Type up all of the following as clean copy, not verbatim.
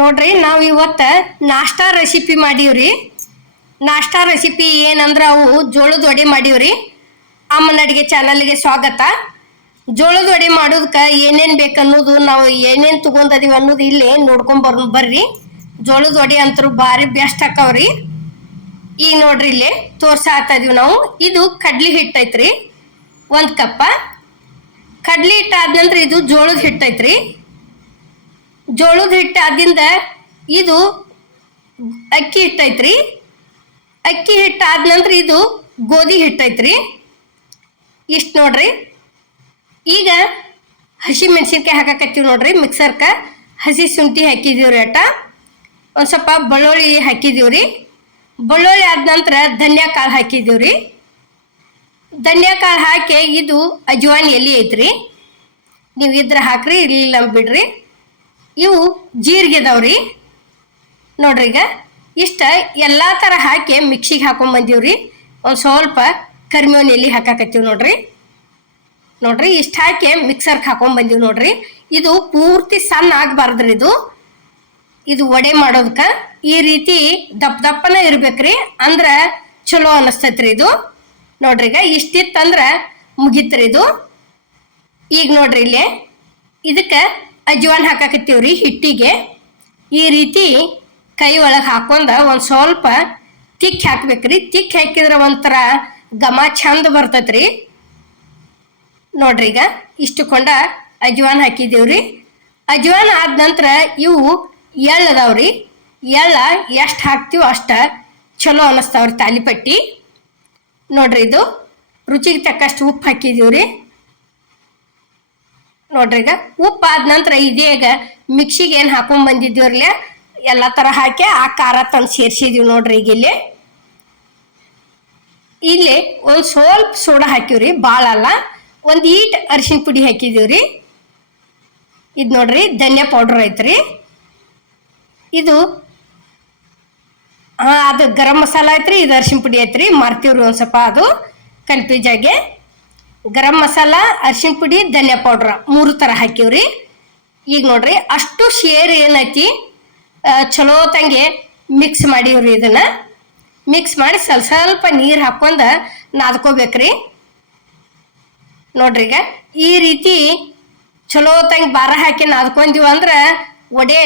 ನೋಡ್ರಿ ನಾವು ಇವತ್ತ ನಾಷ್ಟಾ ರೆಸಿಪಿ ಮಾಡೀವ್ರಿ. ನಾಷ್ಟಾ ರೆಸಿಪಿ ಏನಂದ್ರ ಅವು ಜೋಳದ ವಡೆ ಮಾಡೀವ್ರಿ. ಅಮ್ಮನ ಅಡಿಗೆ ಚಾನಲ್ಗೆ ಸ್ವಾಗತ. ಜೋಳದ ವಡೆ ಮಾಡೋದಕ್ಕೆ ಏನೇನ್ ಬೇಕನ್ನೋದು ನಾವು ಏನೇನ್ ತಗೊಂಡದೀವಿ ಅನ್ನೋದು ಇಲ್ಲಿ ನೋಡ್ಕೊಂಡ್ ಬರ್ರಿ. ಜೋಳದ ವಡೆ ಅಂತೂ ಭಾರಿ ಬೆಸ್ಟ್ ಹಾಕವ್ರಿ. ಈಗ ನೋಡ್ರಿ ಇಲ್ಲಿ ತೋರ್ಸಾತಾ ಇದೀವಿ ನಾವು. ಇದು ಕಡ್ಲಿ ಹಿಟ್ಟು ಐತ್ರಿ 1 ಕಪ್. ಕಡ್ಲಿ ಹಿಟ್ಟು ಆದ ನಂತರ ಇದು ಜೋಳದ ಹಿಟ್ಟು ಐತ್ರಿ. ಜೋಳದ ಹಿಟ್ಟು ಆದಿಂದ ಇದು ಅಕ್ಕಿ ಹಿಟ್ಟು ಐತ್ರಿ. ಅಕ್ಕಿ ಹಿಟ್ಟು ಆದ ನಂತರ ಇದು ಗೋಧಿ ಹಿಟ್ಟು ಐತ್ರಿ. ಇಷ್ಟು ನೋಡ್ರಿ. ಈಗ ಹಸಿ ಮೆಣಸಿನ್ಕಾಯಿ ಹಾಕಕತ್ತೀವಿ ನೋಡ್ರಿ. ಮಿಕ್ಸರ್ಕ ಹಸಿ ಶುಂಠಿ ಹಾಕಿದೀವ್ರಿ. ಒಂದು ಸ್ವಲ್ಪ ಬೆಳ್ಳುಳ್ಳಿ ಹಾಕಿದೀವ್ರಿ. ಬೆಳ್ಳುಳ್ಳಿ ಆದ ನಂತರ ಧನಿಯಾ ಕಾಳು ಹಾಕಿದೀವ್ರಿ. ಧನಿಯಾ ಕಾಳು ಹಾಕಿ ಇದು ಅಜ್ವಾನ್ ಎಲೆ ಐತ್ರಿ. ನೀವು ಇದ್ರ ಹಾಕ್ರಿ, ಇರ್ಲಿಲ್ಲ ಬಿಡ್ರಿ. ಇವು ಜೀರಿಗೆ ಅದಾವ್ರಿ. ನೋಡ್ರಿ ಈಗ ಇಷ್ಟ ಎಲ್ಲ ಥರ ಹಾಕಿ ಮಿಕ್ಸಿಗೆ ಹಾಕೊಂಡ್ ಬಂದೀವ್ರಿ. ಒಂದು ಸ್ವಲ್ಪ ಕರಿಬೇವಿನ ಎಲೆ ಹಾಕಾಕತ್ತೀವಿ ನೋಡ್ರಿ. ನೋಡ್ರಿ ಇಷ್ಟ ಹಾಕಿ ಮಿಕ್ಸರ್ಗೆ ಹಾಕೊಂಡ್ ಬಂದೀವಿ ನೋಡ್ರಿ. ಇದು ಪೂರ್ತಿ ಸಣ್ಣ ಆಗಬಾರ್ದ್ರಿ. ಇದು ವಡೆ ಮಾಡೋದಕ್ಕ ಈ ರೀತಿ ದಪ್ಪ ದಪ್ಪನ ಇರ್ಬೇಕ್ರಿ. ಅಂದ್ರ ಚಲೋ ಅನಿಸ್ತೈತ್ರಿ ಇದು. ನೋಡ್ರಿ ಈಗ ಇಷ್ಟಿತ್ತಂದ್ರ ಮುಗಿತ್ರಿ ಇದು. ಈಗ ನೋಡ್ರಿ ಇಲ್ಲಿ ಇದಕ್ಕೆ ಅಜ್ವಾನ್ ಹಾಕಾಕತ್ತೀವ್ರಿ ಹಿಟ್ಟಿಗೆ. ಈ ರೀತಿ ಕೈ ಒಳಗೆ ಹಾಕೊಂಡ ಒಂದು ಸ್ವಲ್ಪ ತಿಕ್ಕಿ ಹಾಕ್ಬೇಕ್ರಿ. ತಿಕ್ಕಿ ಹಾಕಿದ್ರೆ ಒಂಥರ ಘಮ ಚಂದ ಬರ್ತೈತ್ರಿ. ನೋಡ್ರಿ ಈಗ ಇಷ್ಟುಕೊಂಡ ಅಜ್ವಾನ್ ಹಾಕಿದೀವ್ರಿ. ಅಜ್ವಾನ್ ಆದ ನಂತರ ಇವು ಎಳ್ಳು ಅದಾವ್ರಿ. ಎಳ್ಳ ಎಷ್ಟು ಹಾಕ್ತೀವೋ ಅಷ್ಟ ಚಲೋ ಅನ್ನಿಸ್ತಾವ್ರಿ ತಾಲಿಪಟ್ಟಿ. ನೋಡ್ರಿ ಇದು ರುಚಿಗೆ ತಕ್ಕಷ್ಟು ಉಪ್ಪು ಹಾಕಿದೀವ್ರಿ. ನೋಡ್ರಿ ಈಗ ಉಪ್ಪು ಆದ ನಂತರ ಇದೀಗ ಮಿಕ್ಸಿಗೆ ಏನು ಹಾಕೊಂಡ್ ಬಂದಿದ್ದೀವ್ರಲ್ಲ ಎಲ್ಲ ಥರ ಹಾಕಿ ಆ ಖಾರ ತಂದು ಸೇರ್ಸಿದೀವಿ ನೋಡ್ರಿ. ಈಗ ಇಲ್ಲಿ ಒಂದು ಸ್ವಲ್ಪ ಸೋಡಾ ಹಾಕಿವ್ರಿ, ಭಾಳ ಅಲ್ಲ. ಒಂದು ಈಟ್ ಅರಿಶಿನ ಪುಡಿ ಹಾಕಿದೀವ್ರಿ. ಇದು ನೋಡ್ರಿ ಧನಿಯಾ ಪೌಡ್ರ್ ಐತ್ರಿ. ಇದು ಅದು ಗರಂ ಮಸಾಲ ಐತ್ರಿ. ಇದು ಅರಿಶಿನ ಪುಡಿ ಐತ್ರಿ. ಮರ್ತೀವ್ರಿ ಒಂದು ಸ್ವಲ್ಪ, ಅದು ಕನ್ಫ್ಯೂಸ್ ಆಗಿ. ಗರಂ ಮಸಾಲ, ಅರಿಶಿನ ಪುಡಿ, ಧನಿಯಾ ಪೌಡ್ರ್ 3 ಥರ ಹಾಕಿವ್ರಿ. ಈಗ ನೋಡ್ರಿ ಅಷ್ಟು ಶೇರ್ ಏನೈತಿ ಚಲೋ ತಂಗೆ ಮಿಕ್ಸ್ ಮಾಡೀವ್ರಿ. ಇದನ್ನ ಮಿಕ್ಸ್ ಮಾಡಿ ಸ್ವಲ್ಪ ನೀರು ಹಾಕೊಂಡ ನಾದ್ಕೋಬೇಕ್ರಿ. ನೋಡ್ರಿ ಈಗ ಈ ರೀತಿ ಚಲೋ ತಂಗೆ ಬಾರ ಹಾಕಿ ನಾದ್ಕೊಂತೀವಿ ಅಂದ್ರೆ ವಡೆ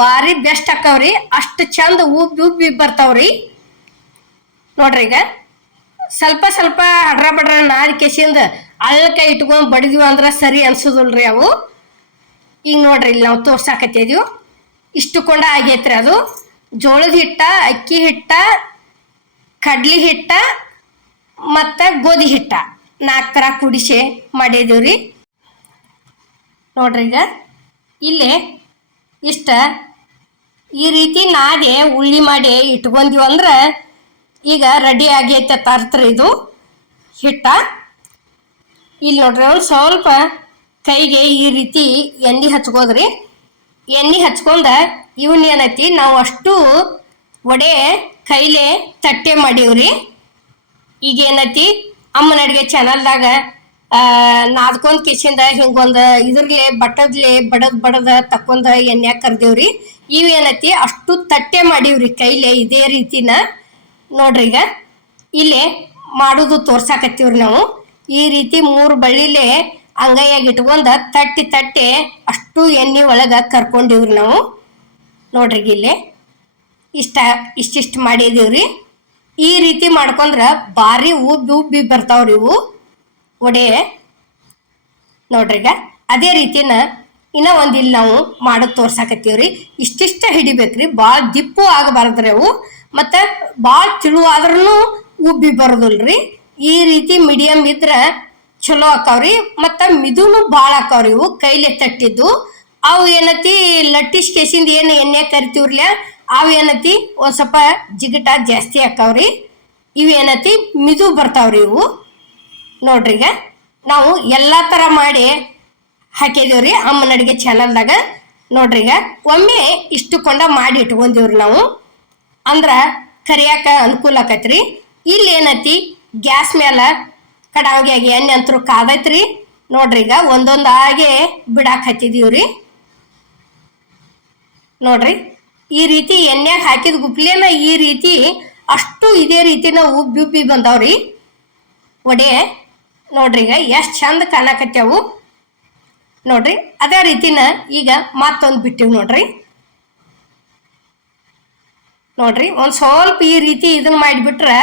ಭಾರಿ ಬೆಸ್ಟ್ ಹಾಕವ್ರಿ. ಅಷ್ಟು ಚಂದ ಉಬ್ಬಿ ಬರ್ತಾವ್ರಿ. ನೋಡ್ರಿ ಈಗ ಸ್ವಲ್ಪ ಸ್ವಲ್ಪ ಹಡ್ರ ಬಡ್ರ ನಾದಿ ಕೆಸಿಂದ ಅಳ್ಳಕಾಯಿ ಇಟ್ಕೊಂಡು ಬಡಿದ್ವಿ ಅಂದ್ರೆ ಸರಿ ಅನ್ಸೋದಿಲ್ರಿ ಅವು. ಈಗ ನೋಡ್ರಿ ಇಲ್ಲಿ ನಾವು ತೋರ್ಸಾಕತ್ತಿದೀವಿ. ಇಷ್ಟು ಕೊಂಡ ಆಗೈತ್ರಿ. ಅದು ಜೋಳದ ಹಿಟ್ಟ, ಅಕ್ಕಿ ಹಿಟ್ಟ, ಕಡ್ಲಿ ಹಿಟ್ಟ ಮತ್ತು ಗೋಧಿ ಹಿಟ್ಟ 4 ಥರ ಕುಡಿಸಿ ಮಾಡಿದೀವ್ರಿ. ನೋಡ್ರಿ ಈಗ ಇಲ್ಲಿ ಇಷ್ಟ ಈ ರೀತಿ ನಾದಿ ಉಳ್ಳಿ ಮಾಡಿ ಇಟ್ಕೊಂತೀವಿ ಅಂದ್ರೆ ಈಗ ರೆಡಿ ಆಗೈತೆ ತರ್ತ್ರಿ ಇದು ಹಿಟ್ಟ. ಇಲ್ಲಿ ನೋಡ್ರಿ ಒಂದು ಸ್ವಲ್ಪ ಕೈಗೆ ಈ ರೀತಿ ಎಣ್ಣೆ ಹಚ್ಕೋದ್ರಿ. ಎಣ್ಣೆ ಹಚ್ಕೊಂಡ ಇವನ್ನೇನೈತಿ ನಾವು ಅಷ್ಟು ವಡೆ ಕೈಲೇ ತಟ್ಟೆ ಮಾಡೀವ್ರಿ. ಈಗ ಏನೈತಿ ಅಮ್ಮನ ಅಡುಗೆ ಚಾನಲ್ದಾಗ ನಾದ್ಕೊಂಡ್ ಕಿಸಿಂದ ಹಿಂಗೊಂದು ಇದ್ರಲೆ ಬಟ್ಟದ್ಲೆ ಬಡದ ತಕ್ಕೊಂಡ ಎಣ್ಣೆ ಕರ್ದೇವ್ರಿ. ಇವೇನೈತಿ ಅಷ್ಟು ತಟ್ಟೆ ಮಾಡೀವ್ರಿ ಕೈಲೇ ಇದೇ ರೀತಿನ. ನೋಡ್ರಿ ಈಗ ಇಲ್ಲೇ ಮಾಡೋದು ತೋರ್ಸಾಕತ್ತೀವ್ರಿ ನಾವು. ಈ ರೀತಿ 3 ಬಳ್ಳಿಲೆ ಅಂಗೈಯಾಗಿ ಇಟ್ಕೊಂಡ ತಟ್ಟೆ ಅಷ್ಟು ಎಣ್ಣೆ ಒಳಗೆ ಕರ್ಕೊಂಡಿವ್ರಿ ನಾವು. ನೋಡ್ರಿ ಇಲ್ಲೇ ಇಷ್ಟಿಷ್ಟು ಮಾಡಿದೀವ್ರಿ. ಈ ರೀತಿ ಮಾಡ್ಕೊಂಡ್ರ ಭಾರಿ ಉಬ್ಬಿ ಬರ್ತಾವ್ರಿ ಇವು ವಡೆ. ನೋಡ್ರಿ ಈಗ ಅದೇ ರೀತಿನ ಇನ್ನ ಒಂದು ಇಲ್ಲಿ ನಾವು ಮಾಡೋದು ತೋರ್ಸಾಕತ್ತೀವ್ರಿ. ಇಷ್ಟಿಷ್ಟ ಹಿಡಿಬೇಕ್ರಿ, ಭಾಳ ದಿಪ್ಪು ಆಗಬಾರ್ದ್ರಿ ಅವು, ಮತ್ತು ಭಾಳ ತಿಳುವಾದ್ರೂ ಉಬ್ಬಿ ಬರೋದಿಲ್ರಿ. ಈ ರೀತಿ ಮೀಡಿಯಮ್ ಇದ್ರೆ ಚಲೋ ಆಕಾವ್ರಿ. ಮತ್ತು ಮಿದುನು ಭಾಳ ಆಕಾವ್ರಿ ಇವು ಕೈಲೇ ತಟ್ಟಿದ್ದು. ಅವು ಏನತಿ ಲಟ್ಟಿಸ್ ಕೇಸಿಂದ ಏನು ಎಣ್ಣೆ ಕರಿತೀವ್ರಲ್ಲ ಅವು ಏನತಿ ಒಂದು ಸ್ವಲ್ಪ ಜಿಗಟ ಜಾಸ್ತಿ ಆಕಾವ್ರಿ. ಇವು ಏನತಿ ಮಿದು ಬರ್ತಾವ್ರಿ ಇವು. ನೋಡ್ರಿ ಈಗ ನಾವು ಎಲ್ಲ ಥರ ಮಾಡಿ ಹಾಕಿದೀವ್ರಿ ಅಮ್ಮನ ಅಡುಗೆ ಚಾನಲ್ದಾಗ. ನೋಡ್ರಿ ಈಗ ಒಮ್ಮೆ ಇಷ್ಟು ಕೊಂಡ ಮಾಡಿ ಇಟ್ಕೊಂಡಿವ್ರಿ ನಾವು, ಅಂದ್ರೆ ಕರಿಯಾಕ ಅನುಕೂಲ ಆಕೈತ್ರಿ. ಇಲ್ಲಿ ಏನೈತಿ ಗ್ಯಾಸ್ ಮೇಲೆ ಕಡಾವಿಗೆ ಎಣ್ಣೆ ಅಂತರೂ ಕಾದೈತ್ರಿ. ನೋಡ್ರಿ ಈಗ ಒಂದೊಂದಾಗೆ ಬಿಡಾಕ್ ಹತ್ತಿದೀವ್ರಿ. ನೋಡ್ರಿ ಈ ರೀತಿ ಎಣ್ಣೆಗೆ ಹಾಕಿದ ಗುಪ್ಲೇನ ಈ ರೀತಿ ಅಷ್ಟು ಇದೇ ರೀತಿನ ಉಬ್ಬಿ ಬಂದಾವ್ರಿ ವಡೆ. ನೋಡ್ರಿ ಈಗ ಎಷ್ಟು ಚಂದ ಕಾಣಕತ್ಯಾವು ನೋಡ್ರಿ. ಅದೇ ರೀತಿನ ಈಗ ಮತ್ತೊಂದು ಬಿಟ್ಟಿವ್ ನೋಡ್ರಿ. ನೋಡ್ರಿ ಒಂದು ಸ್ವಲ್ಪ ಈ ರೀತಿ ಇದನ್ನ ಮಾಡಿಬಿಟ್ರೆ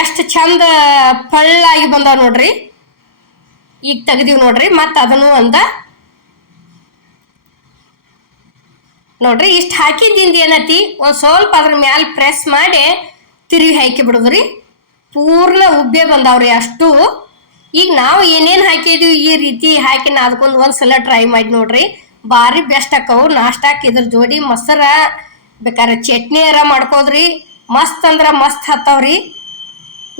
ಎಷ್ಟು ಚಂದ ಪಳ್ಳಾಗಿ ಬಂದಾವ ನೋಡ್ರಿ. ಈಗ ತೆಗ್ದೀವಿ ನೋಡ್ರಿ. ಮತ್ತೆ ಅದನ್ನು ನೋಡ್ರಿ ಇಷ್ಟು ಹಾಕಿದ್ದಿಂದ ಏನತಿ ಒಂದು ಸ್ವಲ್ಪ ಅದ್ರ ಮ್ಯಾಲ ಪ್ರೆಸ್ ಮಾಡಿ ತಿರುವಿ ಹಾಕಿ ಬಿಡುದ್ರಿ. ಪೂರ್ಣ ಉಬ್ಬೆ ಬಂದಾವ್ರಿ ಅಷ್ಟು. ಈಗ ನಾವು ಏನೇನು ಹಾಕಿದೀವಿ ಈ ರೀತಿ ಹಾಕಿ ಅದಕ್ಕೊಂದು ಒಂದ್ಸಲ ಟ್ರೈ ಮಾಡಿ ನೋಡ್ರಿ. ಭಾರಿ ಬೆಸ್ಟ್ ಆಕವು ನಾಷ್ಟಾಕ್. ಇದ್ರ ಜೋಡಿ ಮೊಸರ ಬೇಕಾದ್ರೆ ಚಟ್ನಿ ಮಾಡ್ಕೋದ್ರಿ. ಮಸ್ತ್ ಅಂದ್ರ ಮಸ್ತ್ ಹತ್ತವ್ರಿ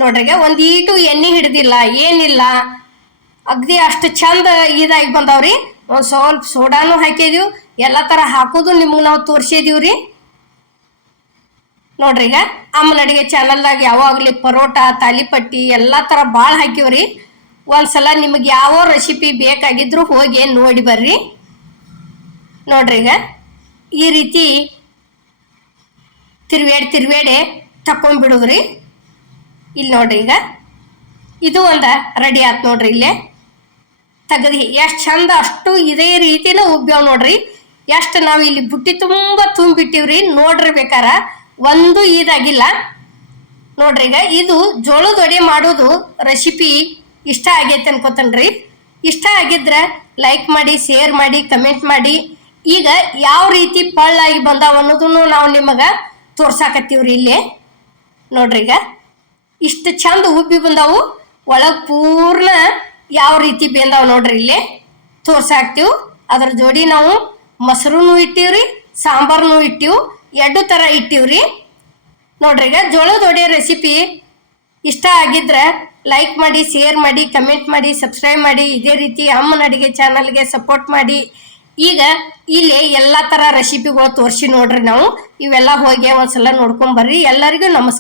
ನೋಡ್ರಿ. ಒಂದೀಟು ಎಣ್ಣೆ ಹಿಡ್ದಿಲ್ಲ ಏನಿಲ್ಲ, ಅಗ್ದಿ ಅಷ್ಟು ಚಂದ ಇದಾಗಿ ಬಂದಾವ್ರಿ. ಒಂದು ಸ್ವಲ್ಪ ಸೋಡಾನು ಹಾಕಿದೀವಿ. ಎಲ್ಲ ಥರ ಹಾಕೋದು ನಿಮ್ಗೆ ನಾವು ತೋರಿಸಿದೀವ್ರಿ ನೋಡ್ರಿ. ಈಗ ಅಮ್ಮನ ಅಡಿಗೆ ಚಾನಲ್ದಾಗ ಯಾವಾಗಲಿ ಪರೋಟ ತಾಲಿಪಟ್ಟಿ ಎಲ್ಲ ಥರ ಭಾಳ ಹಾಕಿವ್ರಿ. ಒಂದ್ಸಲ ನಿಮಗೆ ಯಾವ ರೆಸಿಪಿ ಬೇಕಾಗಿದ್ರು ಹೋಗಿ ನೋಡಿ ಬರ್ರಿ ನೋಡ್ರಿ. ಈಗ ಈ ರೀತಿ ತಿರ್ವೇಡಿ ತಕೊಂಡ್ಬಿಡುದ್ರಿ. ಇಲ್ಲಿ ನೋಡ್ರಿ ಈಗ ಇದು ರೆಡಿ ಆಯ್ತು ನೋಡ್ರಿ. ಇಲ್ಲೇ ತೆಗದಿ ಎಷ್ಟು ಚಂದ ಅಷ್ಟು ಇದೇ ರೀತಿನ ಉಬ್ಬ್ಯಾವ ನೋಡ್ರಿ. ಎಷ್ಟು ನಾವು ಇಲ್ಲಿ ಬುಟ್ಟಿ ತುಂಬ ತುಂಬಿಟ್ಟಿವ್ರಿ ನೋಡ್ರಿ. ಬೇಕಾರ ಒಂದು ಇದಾಗಿಲ್ಲ ನೋಡ್ರಿ. ಈಗ ಇದು ಜೋಳದ ವಡೆ ಮಾಡೋದು ರೆಸಿಪಿ ಇಷ್ಟ ಆಗೈತೆ ಅನ್ಕೋತನ್ರಿ. ಇಷ್ಟ ಆಗಿದ್ರೆ ಲೈಕ್ ಮಾಡಿ, ಶೇರ್ ಮಾಡಿ, ಕಮೆಂಟ್ ಮಾಡಿ. ಈಗ ಯಾವ ರೀತಿ ಪಳ್ಳಾಗಿ ಬಂದಾವ ಅನ್ನೋದನ್ನು ನಾವು ನಿಮಗೆ ತೋರ್ಸಾಕತ್ತೀವ್ರಿ ಇಲ್ಲೇ ನೋಡ್ರಿ. ಈಗ ಇಷ್ಟು ಚಂದ ಉಬ್ಬಿ ಬಂದಾವು. ಒಳಗೆ ಪೂರ್ಣ ಯಾವ ರೀತಿ ಬೆಂದಾವ ನೋಡ್ರಿ ಇಲ್ಲೇ ತೋರ್ಸಾಕ್ತೀವಿ. ಅದ್ರ ಜೋಡಿ ನಾವು ಮೊಸರು ಇಟ್ಟಿವ್ರಿ, ಸಾಂಬಾರ್ನು ಇಟ್ಟಿವು, ಎರಡು ಥರ ಇಟ್ಟಿವ್ರಿ ನೋಡ್ರಿ. ಈಗ ಜೋಳದ ವಡೆ ರೆಸಿಪಿ ಇಷ್ಟ ಆಗಿದ್ರೆ ಲೈಕ್ ಮಾಡಿ, ಶೇರ್ ಮಾಡಿ, ಕಮೆಂಟ್ ಮಾಡಿ, ಸಬ್ಸ್ಕ್ರೈಬ್ ಮಾಡಿ. ಇದೇ ರೀತಿ ಅಮ್ಮನ ಅಡಿಗೆ ಚಾನಲ್ಗೆ ಸಪೋರ್ಟ್ ಮಾಡಿ. ಈಗ ಇಲ್ಲಿ ಎಲ್ಲ ಥರ ರೆಸಿಪಿಗಳು ತೋರಿಸಿ ನೋಡ್ರಿ ನಾವು. ಇವೆಲ್ಲ ಹೋಗಿ ಒಂದ್ಸಲ ನೋಡ್ಕೊಂಬರ್ರಿ. ಎಲ್ಲರಿಗೂ ನಮಸ್ಕಾರ.